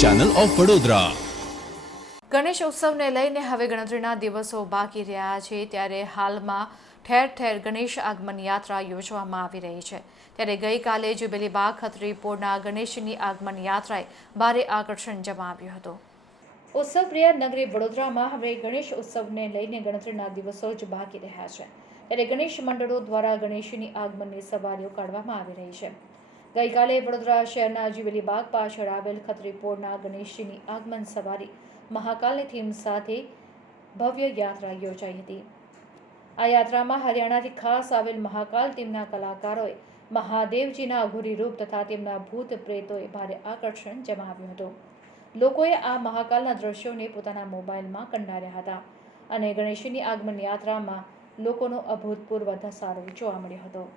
Channel of Vadodara Ganesh ઉત્સવને લઈને હવે ગણતરીના દિવસો બાકી રહ્યા છે. ત્યારે હાલમાં ઠેર ઠેર ગણેશ આગમન યાત્રા યોજવામાં આવી રહી છે. ત્યારે ગઈકાલે જુબેલીબાગ ખત્રીપોરના ગણેશની આગમન યાત્રાએ ભારે આકર્ષણ જમાવ્યું હતું. ઉત્સવપ્રિય નગરી વડોદરામાં હવે ગણેશ ઉત્સવને લઈને ગણતરીના દિવસો જ બાકી રહ્યા છે. ત્યારે ગણેશ મંડળો દ્વારા ગણેશની આગમનની સવારીઓ કાઢવામાં આવી રહી છે. ગઈકાલે વડોદરા શહેરના જુબેલીબાગ પાછળ આવેલ ખત્રીપોરના ગણેશજીની આગમન સવારી મહાકાલની થીમ સાથે ભવ્ય યાત્રા યોજાઈ હતી. આ યાત્રામાં હરિયાણાથી ખાસ આવેલ મહાકાલ ટીમના કલાકારોએ મહાદેવજીના અઘોરી રૂપ તથા તેમના ભૂત પ્રેતોએ ભારે આકર્ષણ જમાવ્યું હતું. લોકોએ આ મહાકાલના દ્રશ્યોને પોતાના મોબાઈલમાં કંડાર્યા હતા અને ગણેશજીની આગમન યાત્રામાં લોકોનો અભૂતપૂર્વ ધસારો જોવા મળ્યો હતો.